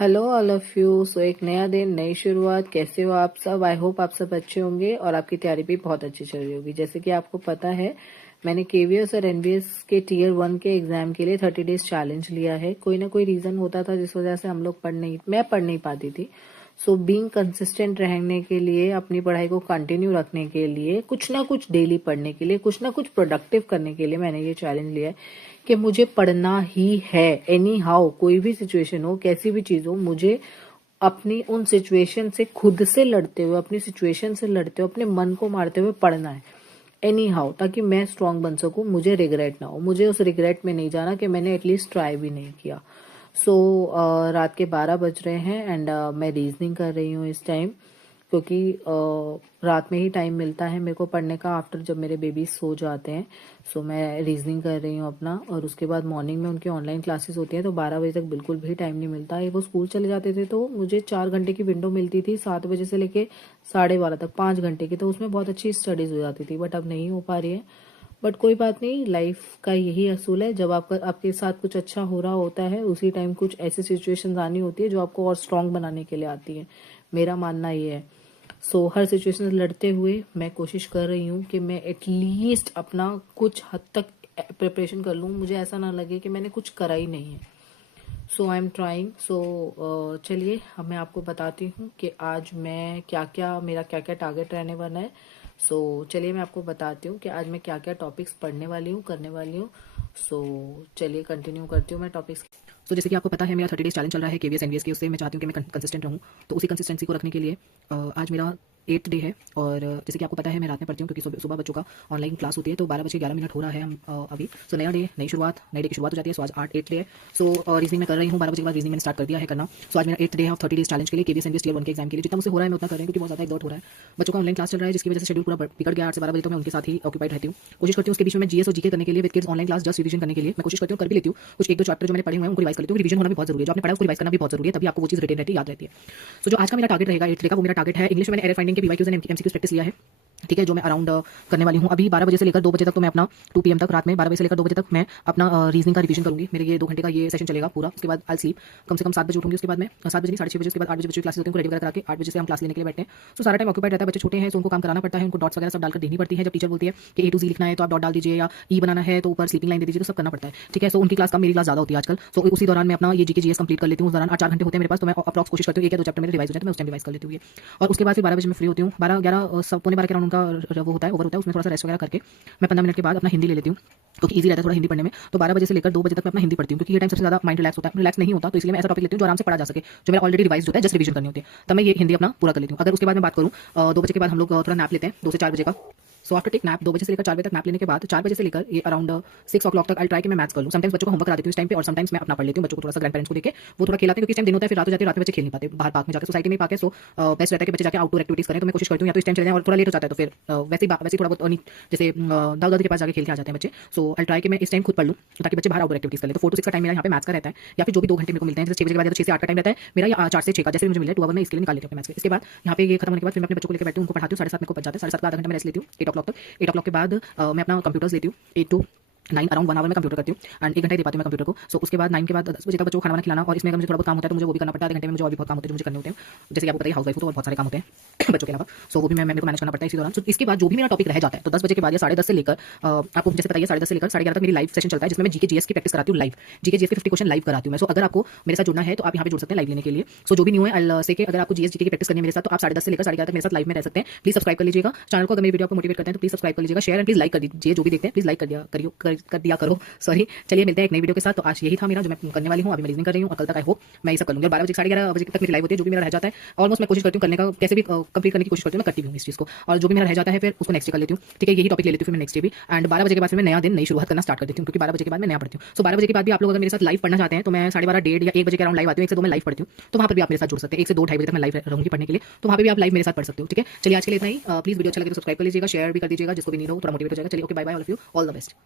Hello all of you. So एक नया दिन, नई शुरुआत। कैसे हो आप सब? आई होप आप सब अच्छे होंगे और आपकी तैयारी भी बहुत अच्छी चल रही होगी। जैसे कि आपको पता है, मैंने केवीएस और एनबीएस के टीयर 1 के एग्जाम के लिए 30 डेज चैलेंज लिया है। कोई ना कोई रीजन होता था जिस वजह से हम लोग मैं पढ़ नहीं पाती थी। सो बीइंग कंसिस्टेंट रहने के लिए, अपनी पढ़ाई को कंटिन्यू रखने के लिए, कुछ ना कुछ डेली पढ़ने के लिए, कुछ ना कुछ प्रोडक्टिव करने के लिए मैंने ये चैलेंज लिया है कि मुझे पढ़ना ही है। एनी हाउ, कोई भी सिचुएशन हो, कैसी भी चीज हो, मुझे अपनी उन सिचुएशन से खुद से लड़ते हुए, अपनी सिचुएशन से लड़ते हुए, अपने मन को मारते हुए पढ़ना है। एनी हाउ, ताकि मैं स्ट्रांग बन सकूं, मुझे रिग्रेट ना हो, मुझे उस रिग्रेट में नहीं जाना कि मैंने एटलीस्ट ट्राई भी नहीं किया। सो रात के 12 बज रहे हैं एंड मैं रीजनिंग कर रही हूँ इस टाइम, क्योंकि रात में ही टाइम मिलता है मेरे को पढ़ने का, आफ्टर जब मेरे बेबी सो जाते हैं। सो मैं रीजनिंग कर रही हूँ अपना, और उसके बाद मॉर्निंग में उनकी ऑनलाइन क्लासेस होती हैं, तो 12 बजे तक बिल्कुल भी टाइम नहीं मिलता है। वो स्कूल चले जाते थे तो मुझे 4 घंटे की विंडो मिलती थी, 7 बजे से लेके 12:30 तक, 5 घंटे की, तो उसमें बहुत अच्छी स्टडीज हो जाती थी। बट अब नहीं हो पा रही है। बट कोई बात नहीं, लाइफ का यही असूल है। जब आपके साथ कुछ अच्छा हो रहा होता है, उसी टाइम कुछ ऐसी सिचुएशंस आनी होती है जो आपको और स्ट्रांग बनाने के लिए आती है। मेरा मानना ये है। सो हर सिचुएशन से लड़ते हुए मैं कोशिश कर रही हूँ कि मैं एटलीस्ट अपना कुछ हद तक प्रिपरेशन कर लूँ, मुझे ऐसा ना लगे कि मैंने कुछ करा ही नहीं है। सो आई एम ट्राइंग। सो चलिए अब मैं आपको बताती हूँ कि आज मैं मेरा क्या क्या टारगेट रहने वाला है। सो चलिए मैं आपको बताती हूँ कि आज मैं क्या क्या टॉपिक्स पढ़ने वाली हूँ, करने वाली हूँ। सो चलिए कंटिन्यू करती हूँ मैं टॉपिक्स। जैसे कि आपको पता है, मेरा 30 डेज चैलेंज चल रहा है केवीएस एनवीएस के। उससे मैं चाहती हूँ कि मैं कंसिस्टेंट रहूँ। तो उसी कंसिस्टेंसी को रखने के लिए आज मेरा 8th डे है। और जैसे कि आपको पता है, मैं रात में पढ़ती हूँ क्योंकि सुबह बच्चों का ऑनलाइन क्लास होती है। तो 12:11 हो रहा है हम अभी। सो नया डे, नई शुरुआत, नए डे की शुरुआत हो जाती है। सो आज 8th डे है। सो रीजनिंग मैं कर रही हूँ 12 बजे के बाद। रीजनिंग मैंने स्टार्ट कर दिया है करना। सो आज मेरा 8th डे है ऑफ 30 डेज चैलेंज के लिए, केवीएस एनवीएस टीयर 1 के एग्जाम के लिए। जितना मुझसे हो रहा है मैं उतना कर रही हूँ, क्योंकि बहुत ज़्यादा एक्सर्ट हो रहा है। बच्चों का ऑनलाइन क्लास चल रहा है, जिसकी वजह से शेड्यूल पूरा बिगड़ गया। 8 से 12 बजे तो मैं उनके साथ ही ऑक्यूपाइड रहती हूँ। कोशिश करती हूँ उसके बीच में जीएस और जीके करने के लिए, with kids online class just revision करने के लिए मैं कोशिश करती हूँ, कर भी लेती हूँ। कुछ 1-2 चैप्टर जो मैंने पढ़े हुए हैं उनको रिवाइज कर लेती हूँ। रिवीजन होना भी बहुत जरूरी है। जो आपने पढ़ा उसको रिवाइज करना भी बहुत जरूरी है, तभी आपको वो चीज रिटेन रहती है, याद रहती है। सो जो आज का मेरा टारगेट रहेगा 8th डे का, वो मेरा टारगेट है इंग्लिश में मैंने एरर फाइंडिंग के पीवाईक्यूज एंड एमसीक्यूज प्रैक्टिस लिया है। ठीक है, जो मैं अराउंड करने वाली हूँ अभी 12 बजे से लेकर 2 बजे तक। तो मैं अपना 2 PM तक, रात में 12 बजे से लेकर 2 बजे तक मैं अपना रीजनिंग का रिवीजन करूंगी। मेरे ये 2 घंटे का ये सेशन चलेगा पूरा। उसके बाद आई स्लीप। कम से कम 7 बजे उठूंगी। उसके बाद मैं 7 बजे नहीं, 6:30 बजे, उसके बाद 8 बजे बच्चों की क्लासेस होती है, उनको रेडी करा के 8 बजे से हम क्लास लेने के लिए बैठते हैं। तो सारा टाइम ऑक्यूपाइड रहता है। बच्चे छोटे हैं, तो उनको काम कराना पड़ता है, उनको डॉट्स वगैरह सब डालकर देनी पड़ती है। जब टीचर बोलती है कि A to Z लिखना है तो आप डॉट डाल दीजिए, या ई बनाना है तो ऊपर स्लीपिंग लाइन दे दीजिए, तो सब करना पड़ता है। ठीक है, सो उनकी क्लास कम, मेरी क्लास ज्यादा होती है आजकल। सो उसी दौरान मैं अपना ये जीके जीएस कंप्लीट कर लेती हूँ। उस दौरान 4 घंटे होते हैं मेरे पास, तो मैं अप्रॉक्स कोशिश करती हूँ 1 या 2 चैप्टर मेरे रिवाइज हो जाए तो मैं उस टाइम रिवाइज कर लेती हूँ। और उसके बाद फिर 12 बजे मैं फ्री होती हूँ। 12-11 सब पौने 12 के राउंड उनका वो होता है, ओवर होता है। उसमें थोड़ा सा रेस्ट वगैरह करके मैं 15 मिनट के बाद अपना हिंदी ले लेती हूँ, क्योंकि ईजी रहता है थोड़ा हिंदी पढ़ने में। तो 12 बजे से लेकर 2 बजे तक मैं अपना हिंदी पढ़ती हूँ, क्योंकि ये टाइम सबसे ज्यादा माइंड रिलैक्स होता है। रिलैक्स नहीं होता, तो इसलिए मैं ऐसा टॉपिक लेती हूँ जो आराम से पढ़ा जा सके, जो मेरा ऑलरेडी रिवाइज होता है, जस्ट रिवीजन करनी होती है। तब मैं ये हिंदी अपना पूरा कर लेती हूँ। अगर उसके बाद मैं बात करूँ, 2 बजे के बाद हम लोग थोड़ा नैप लेते हैं, 2 से 4 बजे का। सो आफ्टर टेक नैप, 2 बजे से लेकर 4 बजे तक नैप लेने के बाद 4 बजे से लेकर ये अराउंड 6 o'clock तक आई ट्राई कि मैं मैथ्स कर लूँ। समटाइम्स बच्चों को होमवर्क करा देती हूँ इस टाइम पे, और समटाइम्स मैं अपना पढ़ लेती हूँ। बच्चों को थोड़ा सा ग्रैंड पेरेंट्स को देके वो थोड़ा खिलाते हैं, क्योंकि इस टाइम दिन होता है, फिर रात हो जाती है, रात में बच्चे खेल नहीं पाते बाहर पार्क में जाकर, सोसाइटी में पाके। सो बेस्ट रहता है कि बच्चे जाके आउटडोर एक्टिविटीज करें। तो मैं कोशिश करती हूँ या तो इस टाइम चले जाएं, और थोड़ा लेट हो जाता है तो फिर वैसे थोड़ा बहुत जैसे दादा दादी के पास जाके खेल के आ जाते हैं बच्चे। सो आई ट्राई कि मैं इस टाइम खुद पढ़ लूँ, ताकि बच्चे बाहर आउटडोर एक्टिविटीज करें। तो 4 to 6 का टाइम मेरा यहाँ पे मैथ्स का रहता है, या फिर जो भी 2 घंटे मेरे को मिलते हैं। जैसे 6 बजे के बाद, या तो 6 से 8 का टाइम रहता है मेरा, या 4 से 6 का, जैसे मुझे मिले 2 आवर में इसके लिए निकाल लेती हूँ मैथ्स के। इसके बाद यहाँ पे ये खत्म होने के बाद फिर मैं अपने बच्चों को लेकर बैठती हूँ, उनको पढ़ाती हूँ। 7:30 को बच जाते हैं। 7:30 का आधा घंटा मैं रेस्ट लेती हूँ 8 o'clock तक। 8 o'clock के बाद मैं अपना कंप्यूटर्स लेती हूँ 8 to 9, अराउंड 1 आवर में कंप्यूटर करती हूँ, एंड 1 घंटा दे पाती हूँ मैं कंप्यूटर को। सो उसके बाद 9 के बाद 10 बजे तक बच्चों को खाना खिलाना, और इसमें अगर मुझे थोड़ा बहुत काम होता है तो मुझे वो भी करना पड़ता है। आधे घंटे में मुझे और भी बहुत काम होते हैं जो मुझे करने होते हैं। जैसे कि आपको पता है, हाउस वाइफ तो बहुत सारे काम होते हैं बच्चों के अलावा। सो वो भी मेरे को मैनेज करना पड़ता है इसी दौरान। सो इसके बाद जो भी मेरा टॉपिक रह जाता है, तो 10 बजे के बाद या 10:30 से लेकर आपको जैसे बताइए 10:30 से लेकर 11:30 तक मेरी लाइव सेशन चलता है, जिसमें मैं जीके जीएस की प्रैक्टिस कराती हूँ लाइव। जीके जीएस के 50 क्वेश्चन लाइव कराती हूँ मैं। सो अगर आपको मेरे साथ जुड़ना है तो आप यहाँ पे जुड़ सकते हैं लाइव लेने के लिए। सो जो भी न्यू है, आई से कि अगर आपको जीएस जीके की प्रैक्टिस करनी है मेरे साथ, तो आप 10:30 से लेकर 11:30 तक मेरे साथ लाइव में रह सकते हैं। प्लीज सब्सक्राइब कर लीजिएगा चैनल को। अगर मेरी वीडियो आपको मोटिवेट करते हैं तो प्लीज सब्सक्राइब कर लीजिएगा, शेयर एंड प्लीज लाइक कर दीजिए। जो भी देखते हैं प्लीज लाइक कर दिया करो। सॉरी, चलिए मिलते हैं एक नई वीडियो के साथ। तो आज यही था मेरा जो मैं करने वाली हूँ। अभी मैं रीजनिंग कर रही हूँ, और कल तक आई होप मैं ये सब कर लूँगी। 12 बजे 11:30 बजे तक मेरी लाइव होती है। जो भी मेरा रह जाता है ऑलमोस्ट मैं कोशिश करती हूँ करने का, कैसे भी कंप्लीट करने की कोशिश करती हूँ, मैं करती हूँ इस चीज़ को। और जो भी मेरा रह जाता है फिर उसको नेक्स्ट डे कर लेती हूँ। ठीक है, यही टॉपिक ले लेती हूँ फिर मैं नेक्स्ट डे भी। एंड 12 बजे के बाद फिर मैं नया दिन, नई शुरुआत करना स्टार्ट कर देती हूँ, क्योंकि 12 बजे के बाद मैं नया पढ़ती हूँ। सो 12 बजे के बाद भी आप लोग अगर मेरे साथ लाइव पढ़ना चाहते हैं तो मैं 12:30, 1:30 या 1 बजे के अराउंड लाइव आती हूँ। 1 से 2 मैं लाइव पढ़ती हूँ, तो वहाँ पर भी आप मेरे साथ जुड़ सकते हैं। 1 से 2, 2:30 बजे तक मैं लाइव रहूँगी पढ़ने के लिए, तो वहाँ पे भी आप लाइव मेरे साथ पढ़ सकते हो। ठीक है, चलिए आज के लिए इतना ही। प्लीज वीडियो अच्छा लगे तो सब्सक्राइब कर लीजिएगा, शेयर भी कर दीजिएगा, जिसको भी नहीं हो थोड़ा मोटिवेट हो जाएगा। चलिए okay, bye bye all of you, all the best.